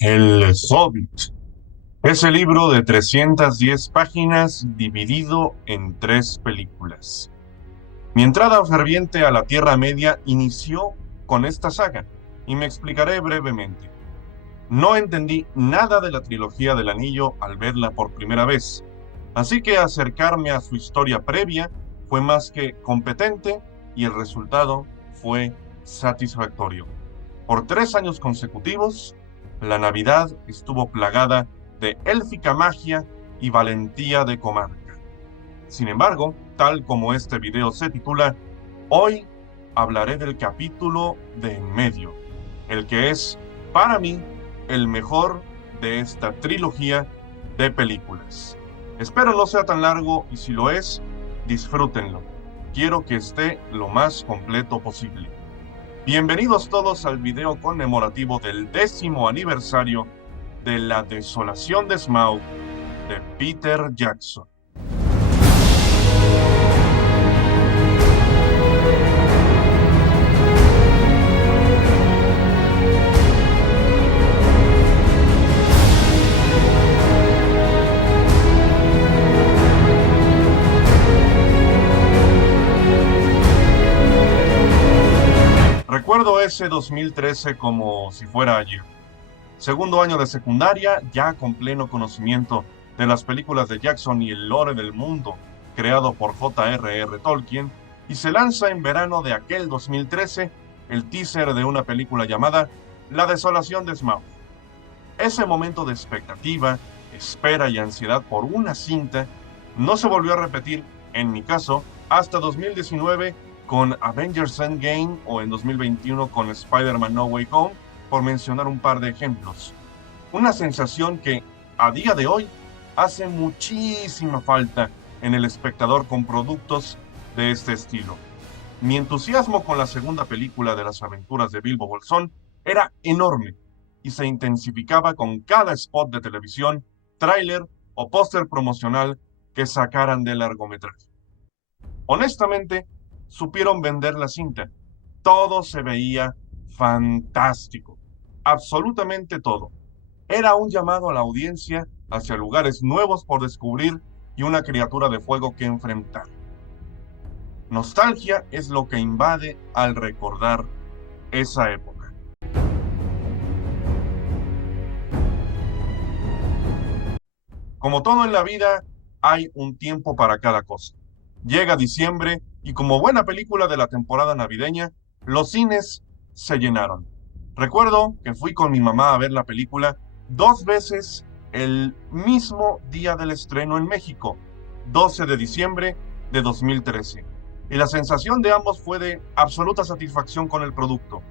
El Hobbit. Ese libro de 310 páginas dividido en tres películas. Mi entrada ferviente a la Tierra Media inició con esta saga, y me explicaré brevemente. No entendí nada de la trilogía del Anillo al verla por primera vez, así que acercarme a su historia previa fue más que competente y el resultado fue satisfactorio. Por 3 años consecutivos, la Navidad estuvo plagada de élfica magia y valentía de comarca. Sin embargo, tal como este video se titula, hoy hablaré del capítulo de en medio, el que es, para mí, el mejor de esta trilogía de películas. Espero no sea tan largo y si lo es, disfrútenlo. Quiero que esté lo más completo posible. Bienvenidos todos al video conmemorativo del 10º aniversario de La Desolación de Smaug de Peter Jackson. Recuerdo ese 2013 como si fuera ayer. Segundo año de secundaria, ya con pleno conocimiento de las películas de Jackson y el lore del mundo creado por J.R.R. Tolkien, y se lanza en verano de aquel 2013 el teaser de una película llamada La Desolación de Smaug. Ese momento de expectativa, espera y ansiedad por una cinta no se volvió a repetir, en mi caso, hasta 2019 con Avengers Endgame o en 2021 con Spider-Man No Way Home, por mencionar un par de ejemplos. Una sensación que, a día de hoy, hace muchísima falta en el espectador con productos de este estilo. Mi entusiasmo con la segunda película de las aventuras de Bilbo Bolsón era enorme y se intensificaba con cada spot de televisión, tráiler o póster promocional que sacaran del largometraje. Honestamente, supieron vender la cinta. Todo se veía fantástico. Absolutamente todo. Era un llamado a la audiencia hacia lugares nuevos por descubrir y una criatura de fuego que enfrentar. Nostalgia es lo que invade al recordar esa época. Como todo en la vida, hay un tiempo para cada cosa. Llega diciembre y como buena película de la temporada navideña, los cines se llenaron. Recuerdo que fui con mi mamá a ver la película 2 veces el mismo día del estreno en México, 12 de diciembre de 2013. Y la sensación de ambos fue de absoluta satisfacción con el producto.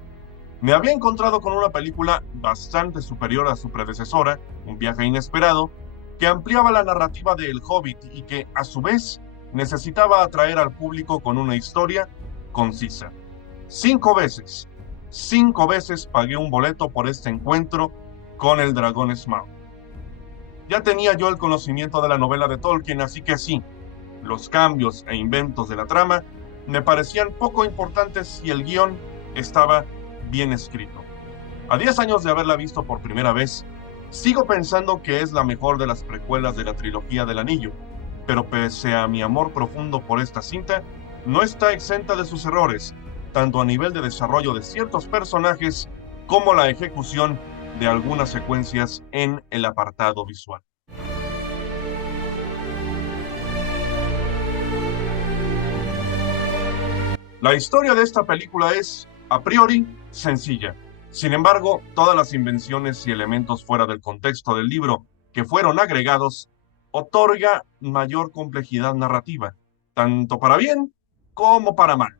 Me había encontrado con una película bastante superior a su predecesora, Un viaje inesperado, que ampliaba la narrativa de El Hobbit y que, a su vez, necesitaba atraer al público con una historia concisa. 5 veces, 5 veces pagué un boleto por este encuentro con el dragón Smaug. Ya tenía yo el conocimiento de la novela de Tolkien, así que sí, los cambios e inventos de la trama me parecían poco importantes si el guión estaba bien escrito. A 10 años de haberla visto por primera vez, sigo pensando que es la mejor de las precuelas de la trilogía del Anillo, pero pese a mi amor profundo por esta cinta, no está exenta de sus errores, tanto a nivel de desarrollo de ciertos personajes como la ejecución de algunas secuencias en el apartado visual. La historia de esta película es, a priori, sencilla. Sin embargo, todas las invenciones y elementos fuera del contexto del libro que fueron agregados otorga mayor complejidad narrativa, tanto para bien como para mal.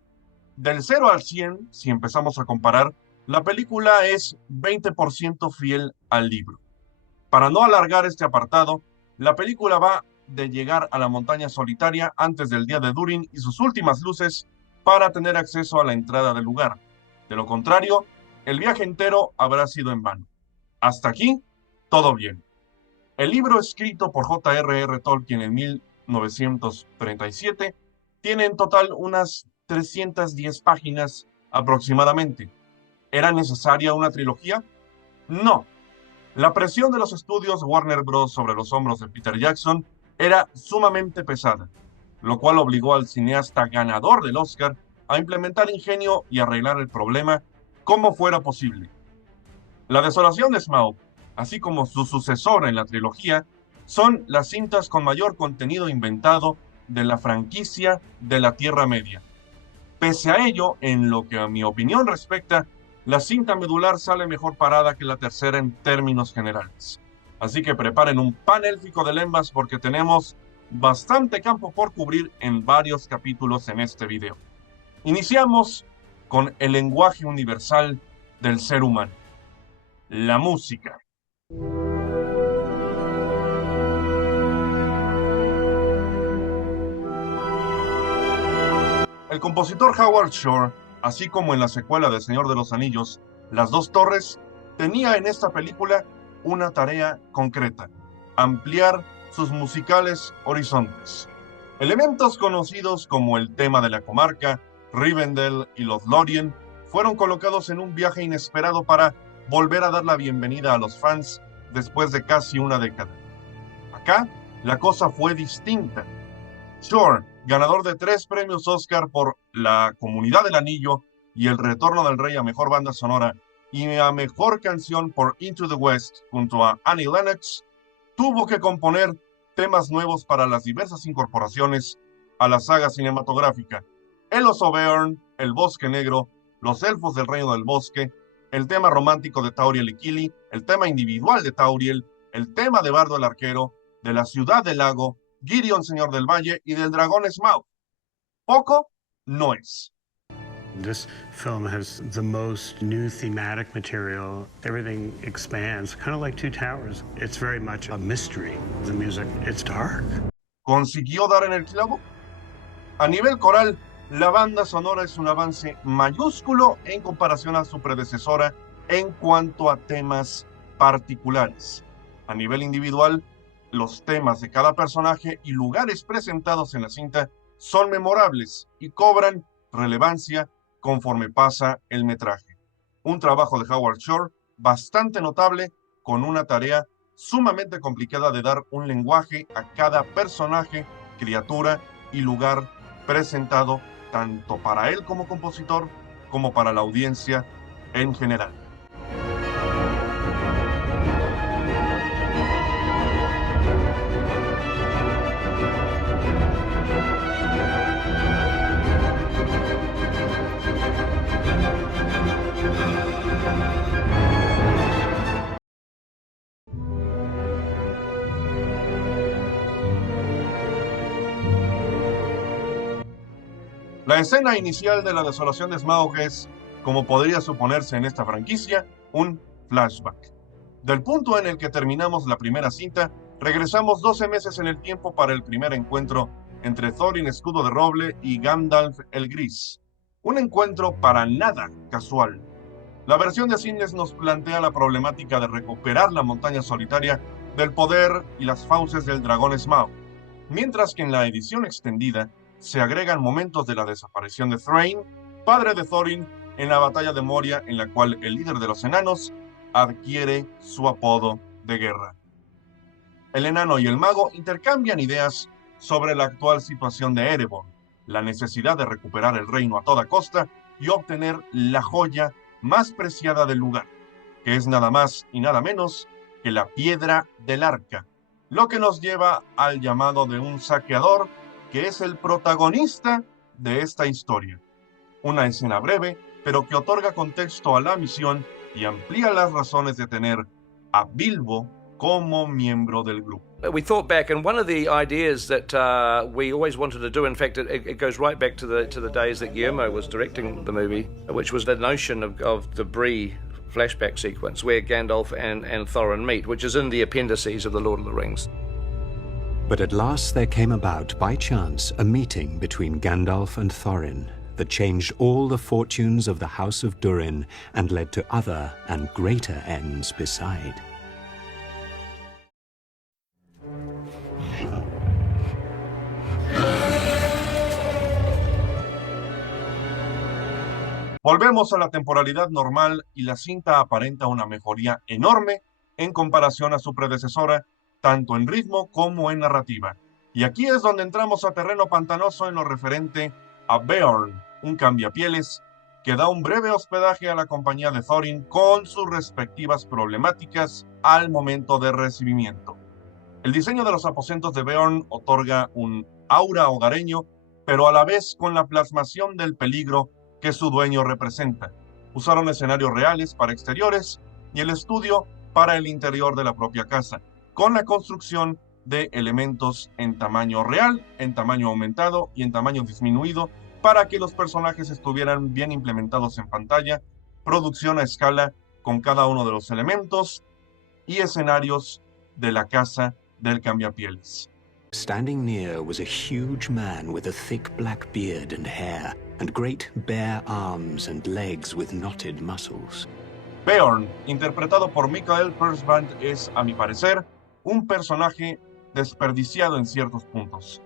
Del 0 al 100, si empezamos a comparar, la película es 20% fiel al libro. Para no alargar este apartado, la película va de llegar a la montaña solitaria antes del día de Durin y sus últimas luces para tener acceso a la entrada del lugar. De lo contrario, el viaje entero habrá sido en vano. Hasta aquí, todo bien. El libro escrito por J.R.R. Tolkien en 1937 tiene en total unas 310 páginas aproximadamente. ¿Era necesaria una trilogía? No, la presión de los estudios Warner Bros. Sobre los hombros de Peter Jackson era sumamente pesada, lo cual obligó al cineasta ganador del Oscar a implementar ingenio y arreglar el problema como fuera posible. La Desolación de Smaug, así como su sucesor en la trilogía, son las cintas con mayor contenido inventado de la franquicia de la Tierra Media. Pese a ello, en lo que a mi opinión respecta, la cinta medular sale mejor parada que la tercera en términos generales. Así que preparen un pan élfico de lembas porque tenemos bastante campo por cubrir en varios capítulos en este video. Iniciamos con el lenguaje universal del ser humano, la música. El compositor Howard Shore, así como en la secuela de Señor de los Anillos, Las Dos Torres, tenía en esta película una tarea concreta: ampliar sus musicales horizontes. Elementos conocidos como el tema de la comarca, Rivendell y Lothlórien fueron colocados en un viaje inesperado para volver a dar la bienvenida a los fans después de casi una década. Acá, la cosa fue distinta. Shore, ganador de 3 premios Oscar por La Comunidad del Anillo y El Retorno del Rey a Mejor Banda Sonora y a Mejor Canción por Into the West junto a Annie Lennox, tuvo que componer temas nuevos para las diversas incorporaciones a la saga cinematográfica: El Oso Beorn, El Bosque Negro, Los Elfos del Reino del Bosque, el tema romántico de Tauriel y Kili, el tema individual de Tauriel, el tema de Bardo el Arquero, de la Ciudad del Lago, Gideon Señor del Valle y del Dragón Smaug. Poco no es. This film has the most new thematic material. Everything expands, kind of like Two Towers. It's very much a mystery. The music, it's dark. ¿Consiguió dar en el clavo? A nivel coral, la banda sonora es un avance mayúsculo en comparación a su predecesora en cuanto a temas particulares. A nivel individual, los temas de cada personaje y lugares presentados en la cinta son memorables y cobran relevancia conforme pasa el metraje. Un trabajo de Howard Shore bastante notable, con una tarea sumamente complicada de dar un lenguaje a cada personaje, criatura y lugar presentado, tanto para él como compositor como para la audiencia en general. La escena inicial de La Desolación de Smaug es, como podría suponerse en esta franquicia, un flashback. Del punto en el que terminamos la primera cinta, regresamos 12 meses en el tiempo para el primer encuentro entre Thorin Escudo de Roble y Gandalf el Gris. Un encuentro para nada casual. La versión de cines nos plantea la problemática de recuperar la montaña solitaria del poder y las fauces del dragón Smaug, mientras que en la edición extendida se agregan momentos de la desaparición de Thrain, padre de Thorin, en la batalla de Moria, en la cual el líder de los enanos adquiere su apodo de guerra. El enano y el mago intercambian ideas sobre la actual situación de Erebor, la necesidad de recuperar el reino a toda costa y obtener la joya más preciada del lugar, que es nada más y nada menos que la Piedra del Arca, lo que nos lleva al llamado de un saqueador que es el protagonista de esta historia. Una escena breve, pero que otorga contexto a la misión y amplía las razones de tener a Bilbo como miembro del grupo. We thought back, and one of the ideas that we always wanted to do, in fact, it goes right back to the days that Guillermo was directing the movie, which was the notion of the Bree flashback sequence where Gandalf and Thorin meet, which is in the appendices of The Lord of the Rings. But at last there came about, by chance, a meeting between Gandalf and Thorin that changed all the fortunes of the House of Durin and led to other and greater ends beside. Volvemos a la temporalidad normal y la cinta aparenta una mejoría enorme en comparación a su predecesora, tanto en ritmo como en narrativa. Y aquí es donde entramos a terreno pantanoso en lo referente a Beorn, un cambiapieles que da un breve hospedaje a la compañía de Thorin con sus respectivas problemáticas al momento de recibimiento. El diseño de los aposentos de Beorn otorga un aura hogareño, pero a la vez con la plasmación del peligro que su dueño representa. Usaron escenarios reales para exteriores y el estudio para el interior de la propia casa, con la construcción de elementos en tamaño real, en tamaño aumentado y en tamaño disminuido para que los personajes estuvieran bien implementados en pantalla, producción a escala con cada uno de los elementos y escenarios de la casa del cambiapieles. Standing near was a huge man with a thick black beard and hair, and great bare arms and legs with knotted muscles. Beorn, interpretado por Mikael Persbrandt, es, a mi parecer, un personaje desperdiciado en ciertos puntos.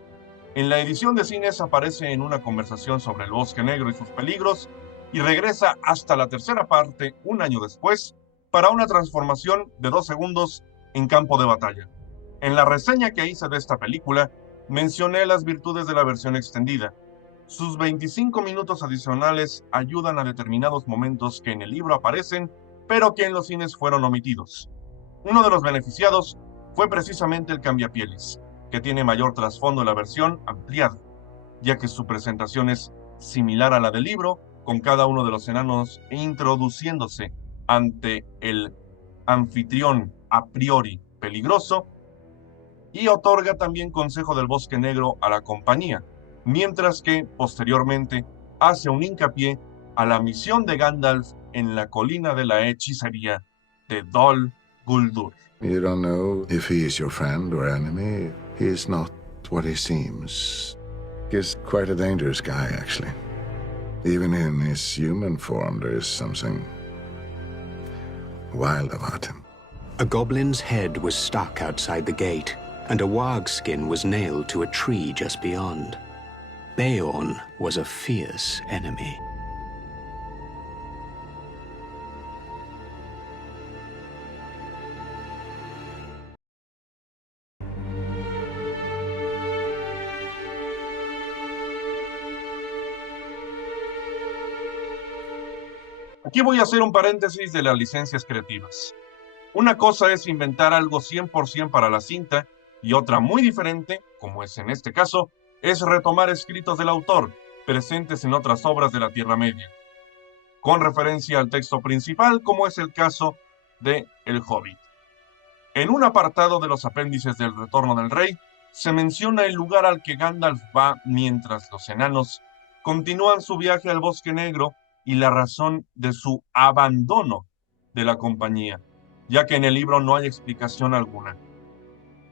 En la edición de cines aparece en una conversación sobre el Bosque Negro y sus peligros, y regresa hasta la tercera parte, un año después, para una transformación de 2 segundos en campo de batalla. En la reseña que hice de esta película, mencioné las virtudes de la versión extendida. Sus 25 minutos adicionales ayudan a determinados momentos que en el libro aparecen, pero que en los cines fueron omitidos. Uno de los beneficiados fue precisamente el cambiapieles, que tiene mayor trasfondo en la versión ampliada, ya que su presentación es similar a la del libro, con cada uno de los enanos introduciéndose ante el anfitrión a priori peligroso, y otorga también consejo del Bosque Negro a la compañía, mientras que posteriormente hace un hincapié a la misión de Gandalf en la colina de la hechicería de Dol Guldur. You don't know if he is your friend or enemy. He is not what he seems. He's quite a dangerous guy, actually. Even in his human form, there is something wild about him. A goblin's head was stuck outside the gate, and a warg skin was nailed to a tree just beyond. Beorn was a fierce enemy. Aquí voy a hacer un paréntesis de las licencias creativas. Una cosa es inventar algo 100% para la cinta y otra muy diferente, como es en este caso, es retomar escritos del autor, presentes en otras obras de la Tierra Media, con referencia al texto principal, como es el caso de El Hobbit. En un apartado de los apéndices del Retorno del Rey, se menciona el lugar al que Gandalf va mientras los enanos continúan su viaje al Bosque Negro y la razón de su abandono de la compañía, ya que en el libro no hay explicación alguna.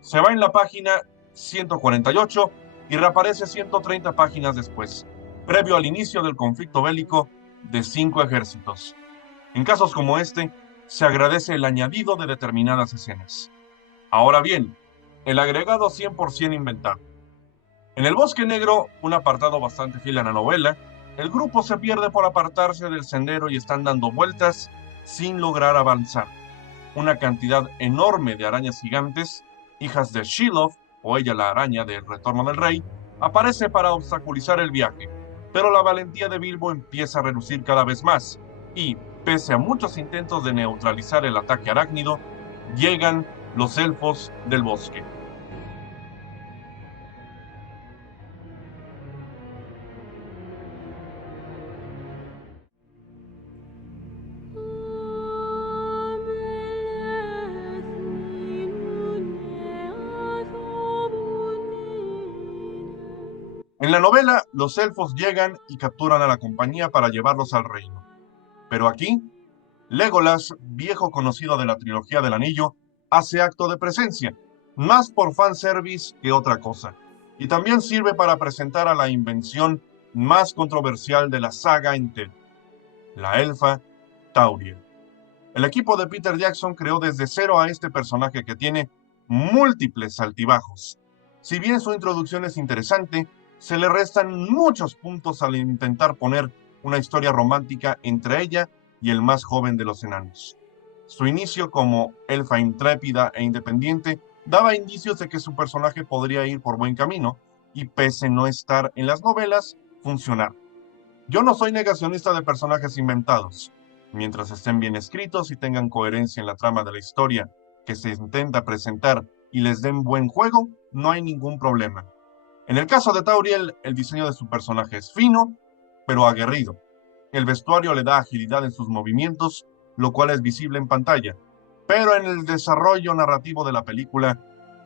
Se va en la página 148 y reaparece 130 páginas después, previo al inicio del conflicto bélico de 5 ejércitos. En casos como este, se agradece el añadido de determinadas escenas. Ahora bien, el agregado 100% inventado. En el Bosque Negro, un apartado bastante fiel a la novela, el grupo se pierde por apartarse del sendero y están dando vueltas sin lograr avanzar. Una cantidad enorme de arañas gigantes, hijas de Shelob, o ella la araña del Retorno del Rey, aparece para obstaculizar el viaje, pero la valentía de Bilbo empieza a relucir cada vez más, y, pese a muchos intentos de neutralizar el ataque arácnido, llegan los elfos del bosque. En la novela, los elfos llegan y capturan a la compañía para llevarlos al reino. Pero aquí, Legolas, viejo conocido de la trilogía del Anillo, hace acto de presencia, más por fanservice que otra cosa, y también sirve para presentar a la invención más controversial de la saga entera, la elfa Tauriel. El equipo de Peter Jackson creó desde cero a este personaje que tiene múltiples altibajos. Si bien su introducción es interesante, se le restan muchos puntos al intentar poner una historia romántica entre ella y el más joven de los enanos. Su inicio como elfa intrépida e independiente daba indicios de que su personaje podría ir por buen camino y, pese a no estar en las novelas, funcionar. Yo no soy negacionista de personajes inventados. Mientras estén bien escritos y tengan coherencia en la trama de la historia que se intenta presentar y les den buen juego, no hay ningún problema. En el caso de Tauriel, el diseño de su personaje es fino, pero aguerrido. El vestuario le da agilidad en sus movimientos, lo cual es visible en pantalla, pero en el desarrollo narrativo de la película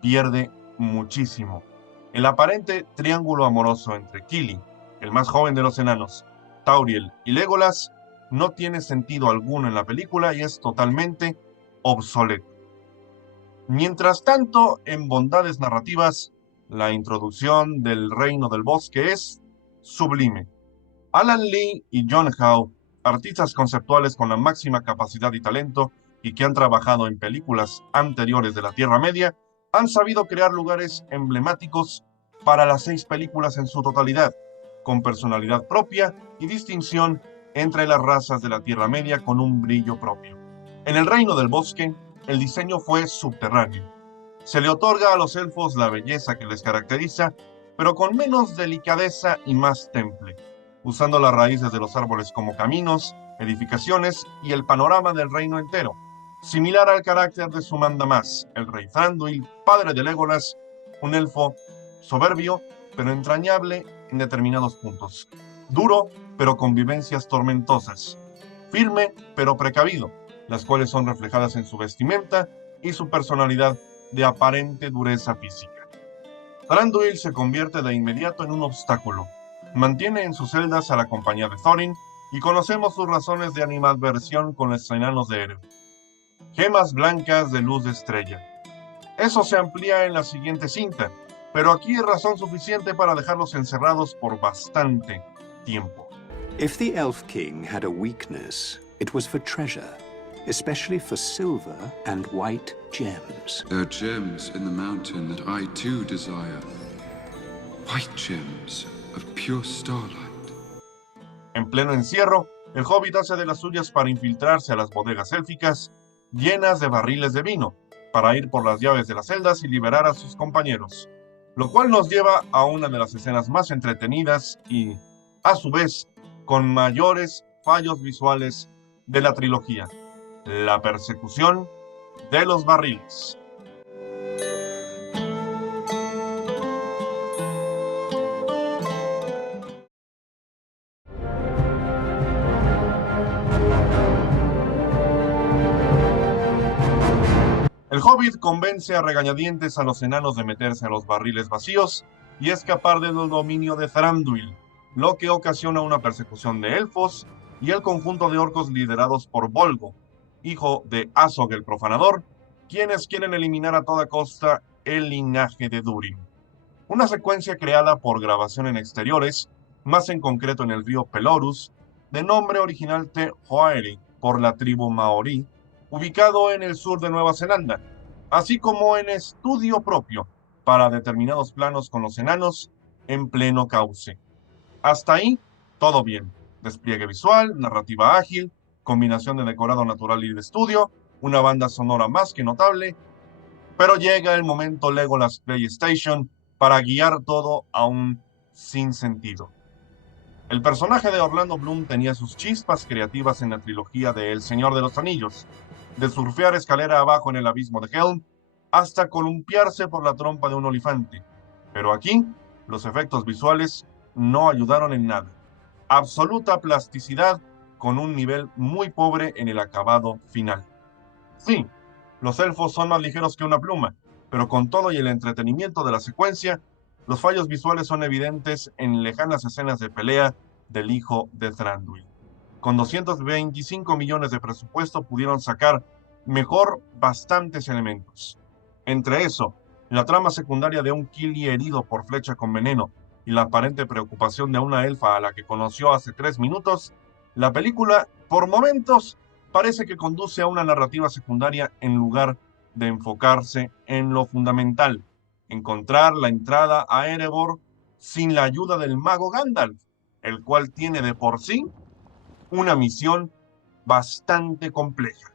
pierde muchísimo. El aparente triángulo amoroso entre Kili, el más joven de los enanos, Tauriel y Legolas, no tiene sentido alguno en la película y es totalmente obsoleto. Mientras tanto, en bondades narrativas, la introducción del Reino del Bosque es sublime. Alan Lee y John Howe, artistas conceptuales con la máxima capacidad y talento y que han trabajado en películas anteriores de la Tierra Media, han sabido crear lugares emblemáticos para las 6 películas en su totalidad, con personalidad propia y distinción entre las razas de la Tierra Media con un brillo propio. En el Reino del Bosque, el diseño fue subterráneo. Se le otorga a los elfos la belleza que les caracteriza, pero con menos delicadeza y más temple, usando las raíces de los árboles como caminos, edificaciones y el panorama del reino entero, similar al carácter de su mandamás, el rey Thranduil, padre de Legolas, un elfo soberbio pero entrañable en determinados puntos, duro pero con vivencias tormentosas, firme pero precavido, las cuales son reflejadas en su vestimenta y su personalidad de aparente dureza física. Thranduil se convierte de inmediato en un obstáculo. Mantiene en sus celdas a la compañía de Thorin y conocemos sus razones de animadversión con los enanos de Erebor. Gemas blancas de luz de estrella. Eso se amplía en la siguiente cinta, pero aquí es razón suficiente para dejarlos encerrados por bastante tiempo. If the Elf King had a weakness, it was for treasure, especially for silver and white gems. There are gems in the mountain that I too desire. White gems of pure starlight. En pleno encierro, el hobbit hace de las suyas para infiltrarse a las bodegas élficas llenas de barriles de vino, para ir por las llaves de las celdas y liberar a sus compañeros, lo cual nos lleva a una de las escenas más entretenidas y, a su vez, con mayores fallos visuales de la trilogía: la persecución de los barriles. El Hobbit convence a regañadientes a los enanos de meterse a los barriles vacíos y escapar del dominio de Thranduil, lo que ocasiona una persecución de elfos y el conjunto de orcos liderados por Bolgo, hijo de Azog el Profanador, quienes quieren eliminar a toda costa el linaje de Durin. Una secuencia creada por grabación en exteriores, más en concreto en el río Pelorus, de nombre original Te Hoaeri, por la tribu maorí, ubicado en el sur de Nueva Zelanda, así como en estudio propio para determinados planos con los enanos en pleno cauce. Hasta ahí, todo bien. Despliegue visual, narrativa ágil, combinación de decorado natural y de estudio, una banda sonora más que notable, pero llega el momento Legolas PlayStation para guiar todo a un sinsentido. El personaje de Orlando Bloom tenía sus chispas creativas en la trilogía de El Señor de los Anillos, de surfear escalera abajo en el abismo de Helm, hasta columpiarse por la trompa de un olifante. Pero aquí, los efectos visuales no ayudaron en nada. Absoluta plasticidad con un nivel muy pobre en el acabado final. Sí, los elfos son más ligeros que una pluma, pero con todo y el entretenimiento de la secuencia, los fallos visuales son evidentes en lejanas escenas de pelea del hijo de Thranduil. Con 225 millones de presupuesto pudieron sacar mejor bastantes elementos. Entre eso, la trama secundaria de un Kili herido por flecha con veneno y la aparente preocupación de una elfa a la que conoció hace 3 minutos, la película, por momentos, parece que conduce a una narrativa secundaria en lugar de enfocarse en lo fundamental: encontrar la entrada a Erebor sin la ayuda del mago Gandalf, el cual tiene de por sí Una misión bastante compleja.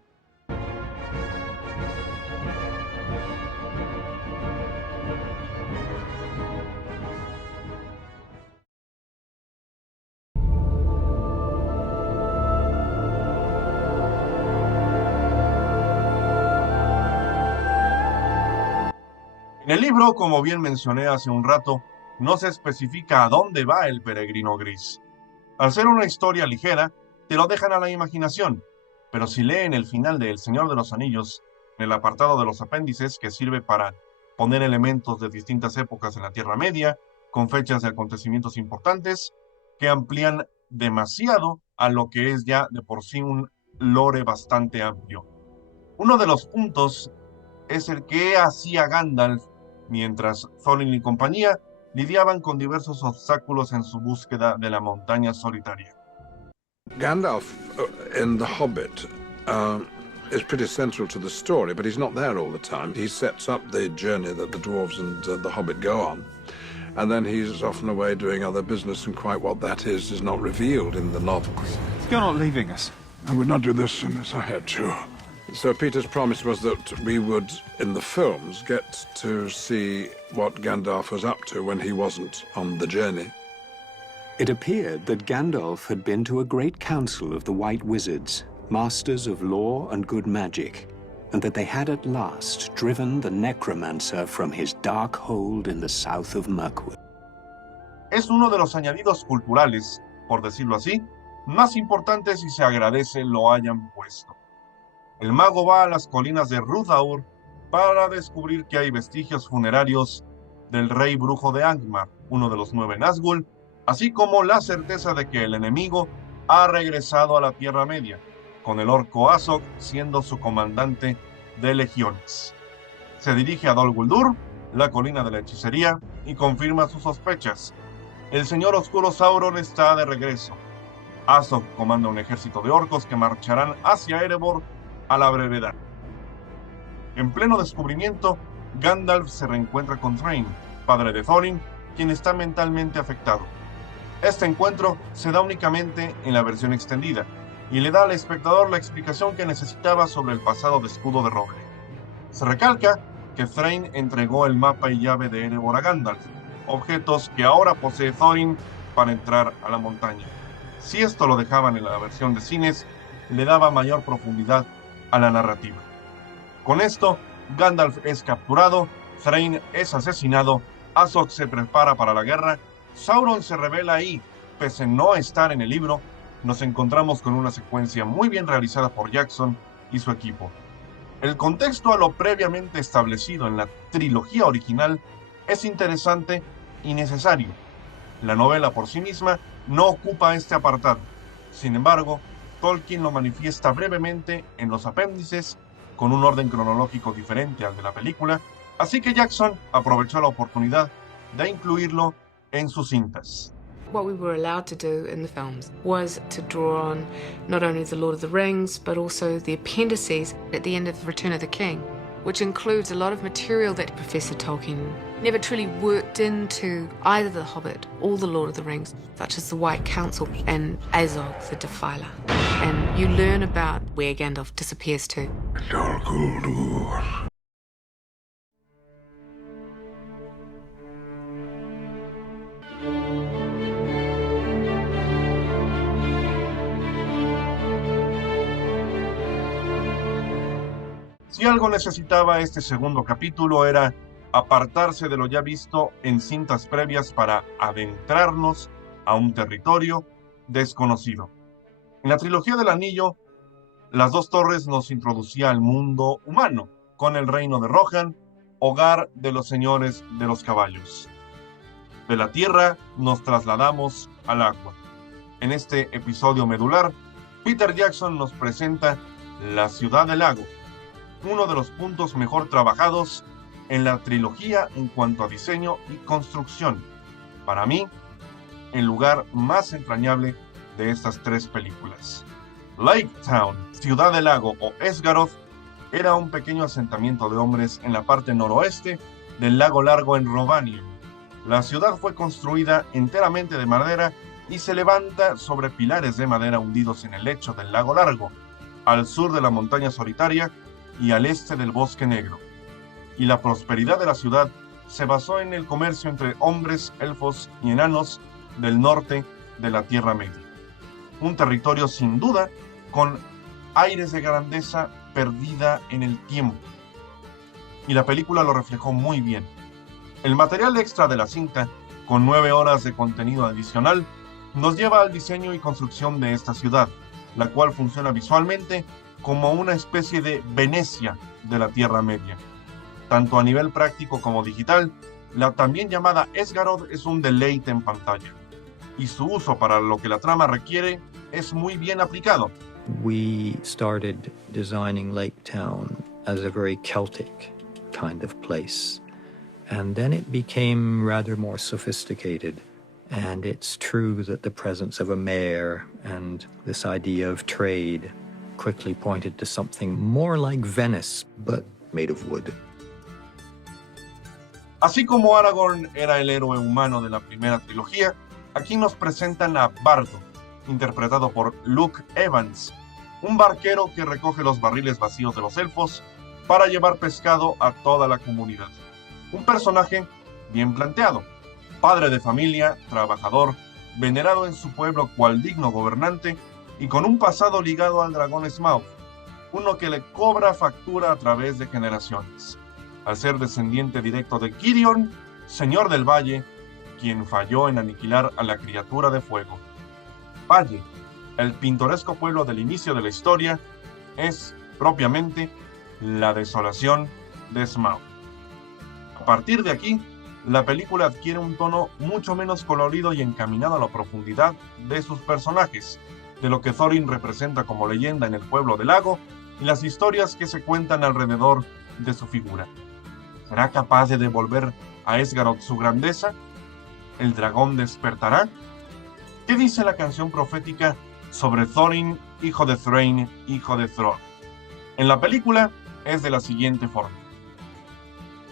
En el libro, como bien mencioné hace un rato, no se especifica a dónde va el peregrino gris. Al ser una historia ligera, te lo dejan a la imaginación, pero si leen el final de El Señor de los Anillos, en el apartado de los apéndices, que sirve para poner elementos de distintas épocas en la Tierra Media, con fechas de acontecimientos importantes, que amplían demasiado a lo que es ya de por sí un lore bastante amplio. Uno de los puntos es el que hacía Gandalf mientras Thorin y compañía lidiaban con diversos obstáculos en su búsqueda de la montaña solitaria. Gandalf in The Hobbit is pretty central to the story, but he's not there all the time. He sets up the journey that the dwarves and the Hobbit go on, and then he's often away doing other business, and quite what that is not revealed in the novels. You're not leaving us. I would not do this unless I had to. So Peter's promise was that we would, in the films, get to see what Gandalf was up to when he wasn't on the journey. It appeared that Gandalf had been to a great council of the White Wizards, masters of law and good magic, and that they had at last driven the necromancer from his dark hold in the south of Mirkwood. Es uno de los añadidos culturales, por decirlo así, más importantes y se agradece lo hayan puesto. El mago va a las colinas de Ruthaur para descubrir que hay vestigios funerarios del rey brujo de Angmar, uno de los 9 Nazgûl, así como la certeza de que el enemigo ha regresado a la Tierra Media, con el orco Azog siendo su comandante de legiones. Se dirige a Dol Guldur, la colina de la hechicería, y confirma sus sospechas. El señor oscuro Sauron está de regreso. Azog comanda un ejército de orcos que marcharán hacia Erebor a la brevedad. En pleno descubrimiento, Gandalf se reencuentra con Thrain, padre de Thorin, quien está mentalmente afectado. Este encuentro se da únicamente en la versión extendida y le da al espectador la explicación que necesitaba sobre el pasado de Escudo de Roble. Se recalca que Thrain entregó el mapa y llave de Erebor a Gandalf, objetos que ahora posee Thorin para entrar a la montaña. Si esto lo dejaban en la versión de cines, le daba mayor profundidad a la narrativa. Con esto, Gandalf es capturado, Thrain es asesinado, Azog se prepara para la guerra, Sauron se revela y, pese a no estar en el libro, nos encontramos con una secuencia muy bien realizada por Jackson y su equipo. El contexto a lo previamente establecido en la trilogía original es interesante y necesario. La novela por sí misma no ocupa este apartado. Sin embargo, Tolkien lo manifiesta brevemente en los apéndices con un orden cronológico diferente al de la película, así que Jackson aprovechó la oportunidad de incluirlo en sus cintas. What we were allowed to do in the films was to draw on not only the Lord of the Rings, but also the appendices at the end of Return of the King, which includes a lot of material that Professor Tolkien never truly worked into either The Hobbit or The Lord of the Rings, such as the White Council and Azog the Defiler. And you learn about where Gandalf disappears to. Dol Guldur. Si algo necesitaba este segundo capítulo era apartarse de lo ya visto en cintas previas para adentrarnos a un territorio desconocido. En la trilogía del Anillo, Las Dos Torres nos introducía al mundo humano, con el reino de Rohan, hogar de los señores de los caballos. De la tierra nos trasladamos al agua. En este episodio medular, Peter Jackson nos presenta la Ciudad del Lago, uno de los puntos mejor trabajados en la trilogía en cuanto a diseño y construcción. Para mí, el lugar más entrañable de estas tres películas. Lake Town, Ciudad del Lago o Esgaroth, era un pequeño asentamiento de hombres en la parte noroeste del lago Largo en Rovanion. La ciudad fue construida enteramente de madera y se levanta sobre pilares de madera hundidos en el lecho del lago Largo, al sur de la montaña solitaria y al este del bosque negro. Y la prosperidad de la ciudad se basó en el comercio entre hombres, elfos y enanos del norte de la Tierra Media. Un territorio sin duda con aires de grandeza perdida en el tiempo. Y la película lo reflejó muy bien. El material extra de la cinta, con 9 horas de contenido adicional, nos lleva al diseño y construcción de esta ciudad, la cual funciona visualmente como una especie de Venecia de la Tierra Media. Tanto a nivel práctico como digital, la también llamada Esgaroth es un deleite en pantalla, y su uso para lo que la trama requiere es muy bien aplicado. We started designing Lake Town as a very Celtic kind of place, and then it became rather more sophisticated. And it's true that the presence of a mayor and this idea of trade quickly pointed to something more like Venice, but made of wood. Así como Aragorn era el héroe humano de la primera trilogía, aquí nos presentan a Bardo, interpretado por Luke Evans, un barquero que recoge los barriles vacíos de los elfos para llevar pescado a toda la comunidad. Un personaje bien planteado, padre de familia, trabajador, venerado en su pueblo cual digno gobernante y con un pasado ligado al dragón Smaug, uno que le cobra factura a través de generaciones, al ser descendiente directo de Gideon, señor del Valle, quien falló en aniquilar a la criatura de fuego. Valle, el pintoresco pueblo del inicio de la historia, es propiamente la desolación de Smaug. A partir de aquí, la película adquiere un tono mucho menos colorido y encaminado a la profundidad de sus personajes, de lo que Thorin representa como leyenda en el pueblo del lago y las historias que se cuentan alrededor de su figura. ¿Será capaz de devolver a Esgaroth su grandeza? ¿El dragón despertará? ¿Qué dice la canción profética sobre Thorin, hijo de Thrain, hijo de Thror? En la película es de la siguiente forma: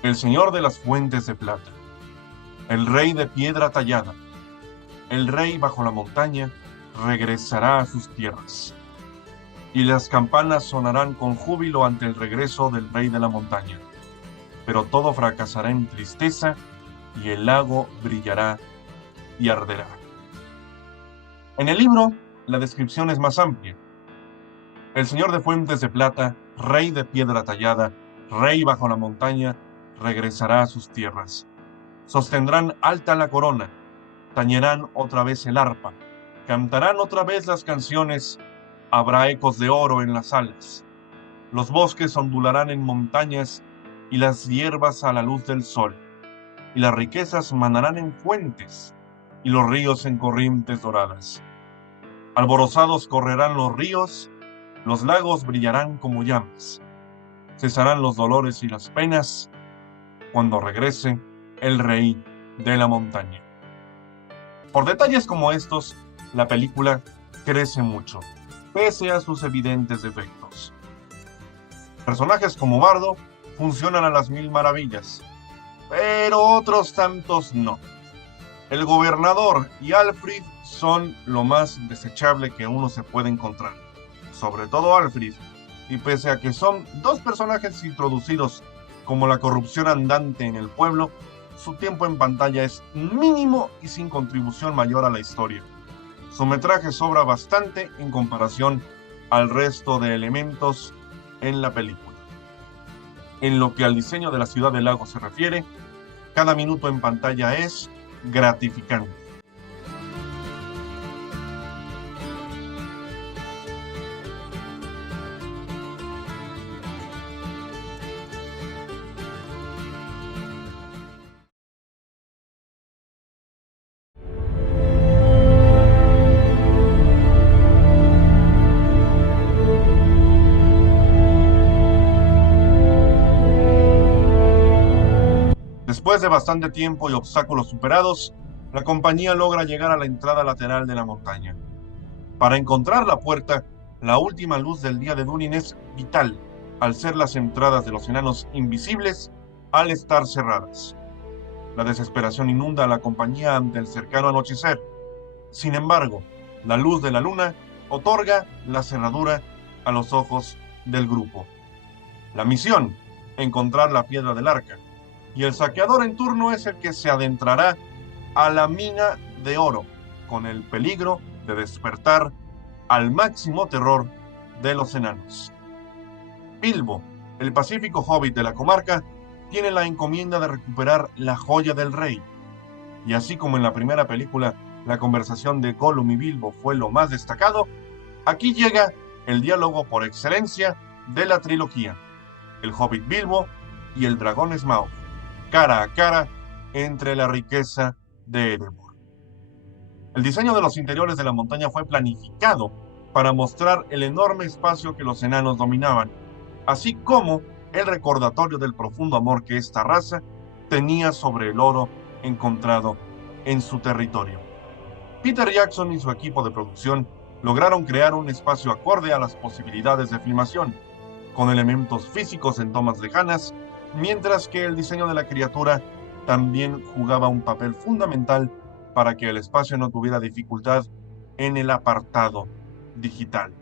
el señor de las fuentes de plata, el rey de piedra tallada, el rey bajo la montaña, regresará a sus tierras. Y las campanas sonarán con júbilo ante el regreso del rey de la montaña. Pero todo fracasará en tristeza y el lago brillará y arderá. En el libro, la descripción es más amplia. El señor de fuentes de plata, rey de piedra tallada, rey bajo la montaña, regresará a sus tierras. Sostendrán alta la corona, tañerán otra vez el arpa, cantarán otra vez las canciones, habrá ecos de oro en las alas. Los bosques ondularán en montañas y las hierbas a la luz del sol, y las riquezas manarán en fuentes, y los ríos en corrientes doradas. Alborozados correrán los ríos, los lagos brillarán como llamas. Cesarán los dolores y las penas cuando regrese el rey de la montaña. Por detalles como estos, la película crece mucho, pese a sus evidentes defectos. Personajes como Bardo funcionan a las mil maravillas, pero otros tantos no. El gobernador y Alfrid son lo más desechable que uno se puede encontrar, sobre todo Alfrid, y pese a que son dos personajes introducidos como la corrupción andante en el pueblo, su tiempo en pantalla es mínimo y sin contribución mayor a la historia. Su metraje sobra bastante en comparación al resto de elementos en la película. En lo que al diseño de la ciudad del lago se refiere, cada minuto en pantalla es gratificante. Después de bastante tiempo y obstáculos superados, la compañía logra llegar a la entrada lateral de la montaña. Para encontrar la puerta, la última luz del día de Durin es vital, al ser las entradas de los enanos invisibles al estar cerradas. La desesperación inunda a la compañía ante el cercano anochecer. Sin embargo, la luz de la luna otorga la cerradura a los ojos del grupo. La misión, encontrar la piedra del arca, y el saqueador en turno es el que se adentrará a la mina de oro, con el peligro de despertar al máximo terror de los enanos. Bilbo, el pacífico hobbit de la comarca, tiene la encomienda de recuperar la joya del rey. Y así como en la primera película la conversación de Gollum y Bilbo fue lo más destacado, aquí llega el diálogo por excelencia de la trilogía: el hobbit Bilbo y el dragón Smaug, cara a cara entre la riqueza de Erebor. El diseño de los interiores de la montaña fue planificado para mostrar el enorme espacio que los enanos dominaban, así como el recordatorio del profundo amor que esta raza tenía sobre el oro encontrado en su territorio. Peter Jackson y su equipo de producción lograron crear un espacio acorde a las posibilidades de filmación, con elementos físicos en tomas lejanas, mientras que el diseño de la criatura también jugaba un papel fundamental para que el espacio no tuviera dificultad en el apartado digital.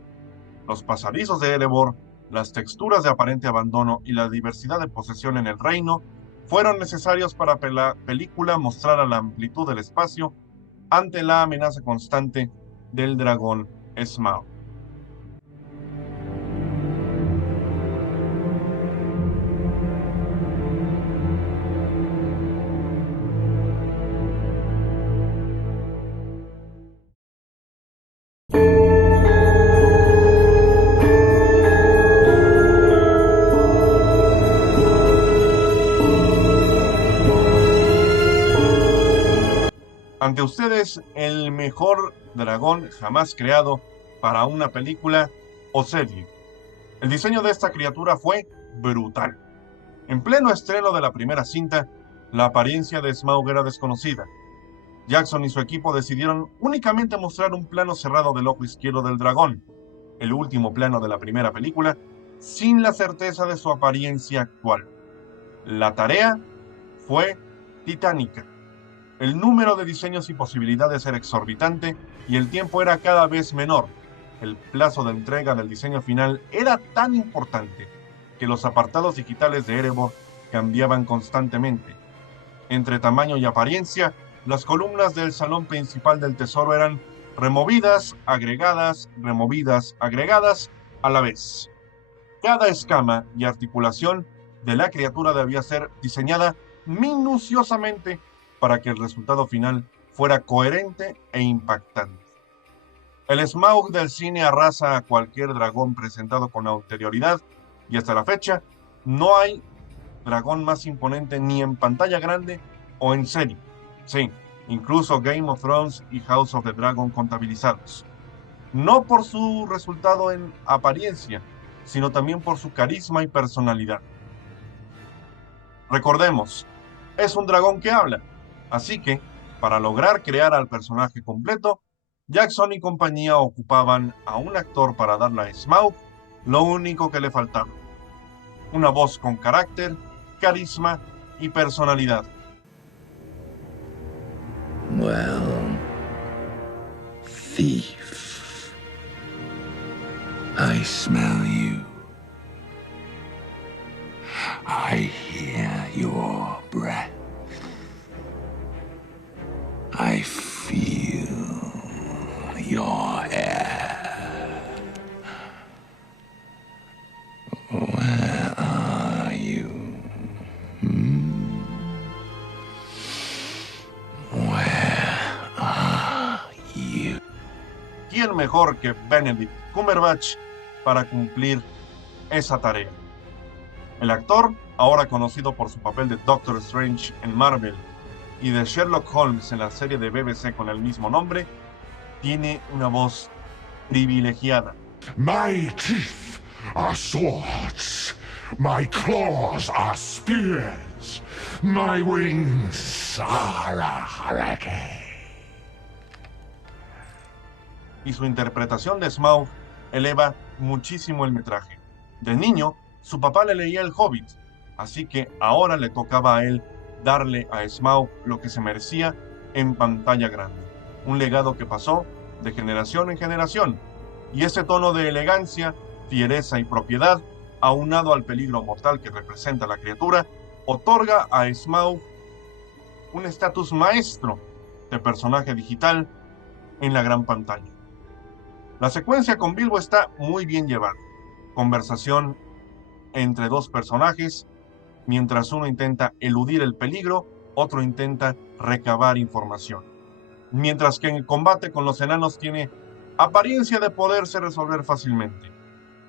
Los pasadizos de Erebor, las texturas de aparente abandono y la diversidad de posesión en el reino fueron necesarios para que la película mostrara la amplitud del espacio ante la amenaza constante del dragón Smaug. Ante ustedes, el mejor dragón jamás creado para una película o serie. El diseño de esta criatura fue brutal. En pleno estreno de la primera cinta, la apariencia de Smaug era desconocida. Jackson y su equipo decidieron únicamente mostrar un plano cerrado del ojo izquierdo del dragón, el último plano de la primera película, sin la certeza de su apariencia actual. La tarea fue titánica. El número de diseños y posibilidades era exorbitante y el tiempo era cada vez menor. El plazo de entrega del diseño final era tan importante que los apartados digitales de Erebor cambiaban constantemente. Entre tamaño y apariencia, las columnas del salón principal del tesoro eran removidas, agregadas a la vez. Cada escama y articulación de la criatura debía ser diseñada minuciosamente para que el resultado final fuera coherente e impactante. El Smaug del cine arrasa a cualquier dragón presentado con anterioridad y hasta la fecha no hay dragón más imponente ni en pantalla grande o en serie. Sí, incluso Game of Thrones y House of the Dragon contabilizados. No por su resultado en apariencia, sino también por su carisma y personalidad. Recordemos, es un dragón que habla. Así que, para lograr crear al personaje completo, Jackson y compañía ocupaban a un actor para darle a Smaug lo único que le faltaba: una voz con carácter, carisma y personalidad. Well, thief, I smell you. I hear your breath. I feel your air. Where are you? Where are you? ¿Quién mejor que Benedict Cumberbatch para cumplir esa tarea? El actor, ahora conocido por su papel de Doctor Strange en Marvel y de Sherlock Holmes en la serie de BBC con el mismo nombre, tiene una voz privilegiada. My teeth are swords. My claws are spears. My wings are a hurricane. Y su interpretación de Smaug eleva muchísimo el metraje. De niño, su papá le leía El Hobbit, así que ahora le tocaba a él darle a Smaug lo que se merecía en pantalla grande. un legado que pasó de generación en generación, y ese tono de elegancia, fiereza y propiedad, aunado al peligro mortal que representa la criatura, otorga a Smaug un estatus maestro de personaje digital en la gran pantalla. La secuencia con Bilbo está muy bien llevada. Conversación entre dos personajes, mientras uno intenta eludir el peligro, otro intenta recabar información. Mientras que en el combate con los enanos tiene apariencia de poderse resolver fácilmente.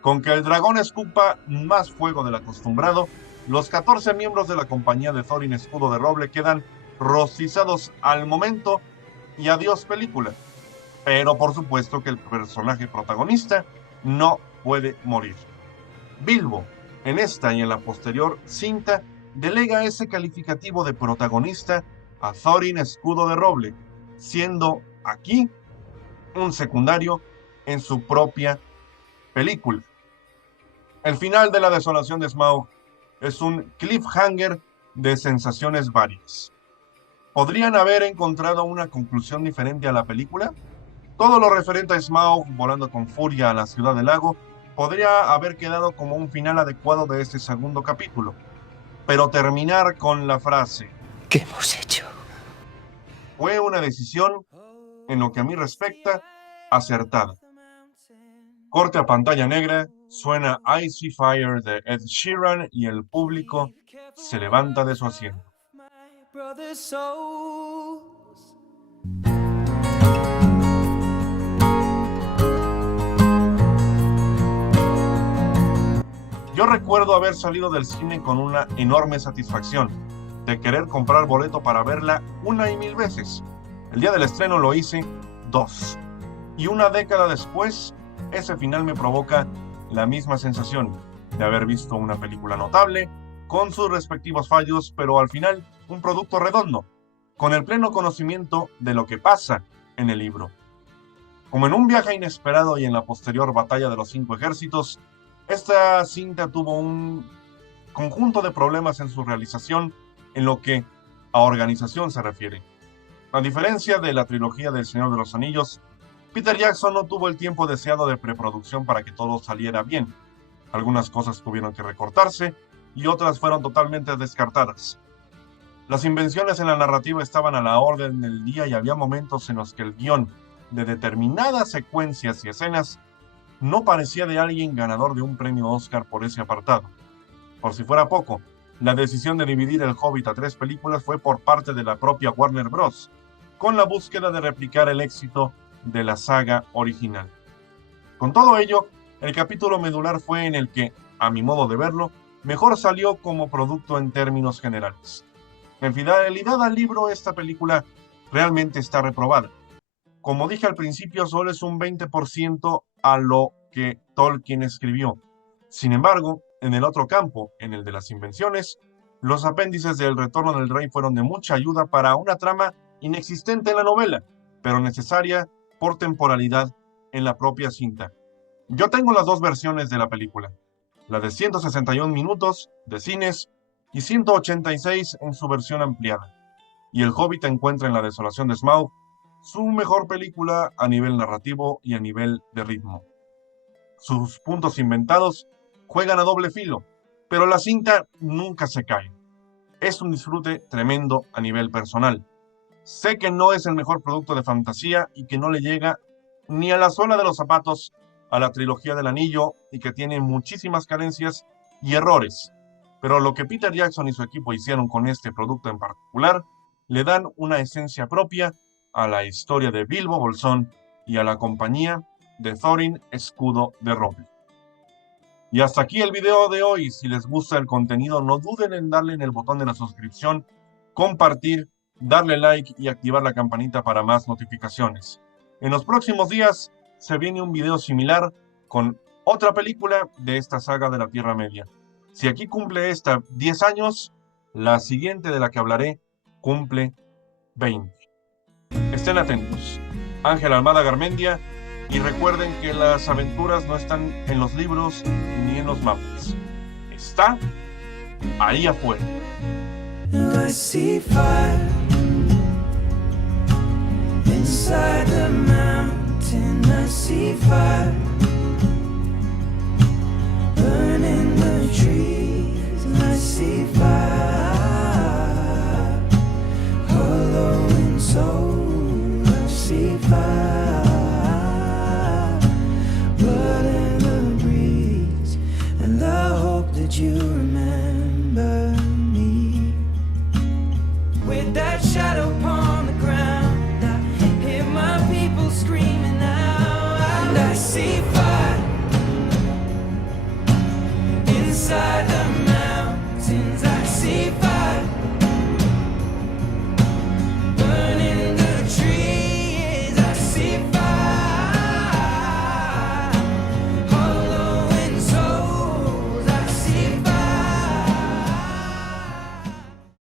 Con que el dragón escupa más fuego del acostumbrado, los 14 miembros de la compañía de Thorin Escudo de Roble quedan rostizados al momento y adiós película. Pero por supuesto que el personaje protagonista no puede morir. Bilbo, en esta y en la posterior cinta, delega ese calificativo de protagonista a Thorin Escudo de Roble, siendo aquí un secundario en su propia película. El final de La Desolación de Smaug es un cliffhanger de sensaciones varias. ¿Podrían haber encontrado una conclusión diferente a la película? Todo lo referente a Smaug volando con furia a la ciudad del lago podría haber quedado como un final adecuado de este segundo capítulo, pero terminar con la frase ¿qué hemos hecho? Fue una decisión, en lo que a mí respecta, acertada. Corte a pantalla negra, suena Icy Fire de Ed Sheeran y el público se levanta de su asiento. Yo recuerdo haber salido del cine con una enorme satisfacción de querer comprar boleto para verla 1 y 1000 veces. El día del estreno lo hice 2. Y una década después, ese final me provoca la misma sensación de haber visto una película notable, con sus respectivos fallos, pero al final un producto redondo, con el pleno conocimiento de lo que pasa en el libro. Como en un viaje inesperado y en la posterior batalla de los 5 ejércitos, esta cinta tuvo un conjunto de problemas en su realización en lo que a organización se refiere. A diferencia de la trilogía del Señor de los Anillos, Peter Jackson no tuvo el tiempo deseado de preproducción para que todo saliera bien. Algunas cosas tuvieron que recortarse y otras fueron totalmente descartadas. Las invenciones en la narrativa estaban a la orden del día y había momentos en los que el guión de determinadas secuencias y escenas no parecía de alguien ganador de un premio Oscar por ese apartado. Por si fuera poco, la decisión de dividir El Hobbit a 3 películas fue por parte de la propia Warner Bros., con la búsqueda de replicar el éxito de la saga original. Con todo ello, el capítulo medular fue en el que, a mi modo de verlo, mejor salió como producto en términos generales. En fidelidad al libro, esta película realmente está reprobada. Como dije al principio, solo es un 20% a lo que Tolkien escribió. Sin embargo, en el otro campo, en el de las invenciones, los apéndices de El Retorno del Rey fueron de mucha ayuda para una trama inexistente en la novela, pero necesaria por temporalidad en la propia cinta. Yo tengo las 2 versiones de la película, la de 161 minutos de cines y 186 en su versión ampliada. Y El Hobbit encuentra en La Desolación de Smaug su mejor película a nivel narrativo y a nivel de ritmo. Sus puntos inventados juegan a doble filo, pero la cinta nunca se cae. Es un disfrute tremendo a nivel personal. Sé que no es el mejor producto de fantasía y que no le llega ni a la suela de los zapatos a la trilogía del Anillo y que tiene muchísimas carencias y errores. Pero lo que Peter Jackson y su equipo hicieron con este producto en particular le dan una esencia propia a la historia de Bilbo Bolsón y a la compañía de Thorin Escudo de Roble. Y hasta aquí el video de hoy. Si les gusta el contenido, no duden en darle en el botón de la suscripción, compartir, darle like y activar la campanita para más notificaciones. En los próximos días se viene un video similar con otra película de esta saga de la Tierra Media. Si aquí cumple esta 10 años, la siguiente de la que hablaré cumple 20. Estén atentos. Ángel Almada Garmendia, y recuerden que las aventuras no están en los libros ni en los mapas. Está ahí afuera. I see fire inside. Inside the mountain I see fire, burning the trees, I see fire.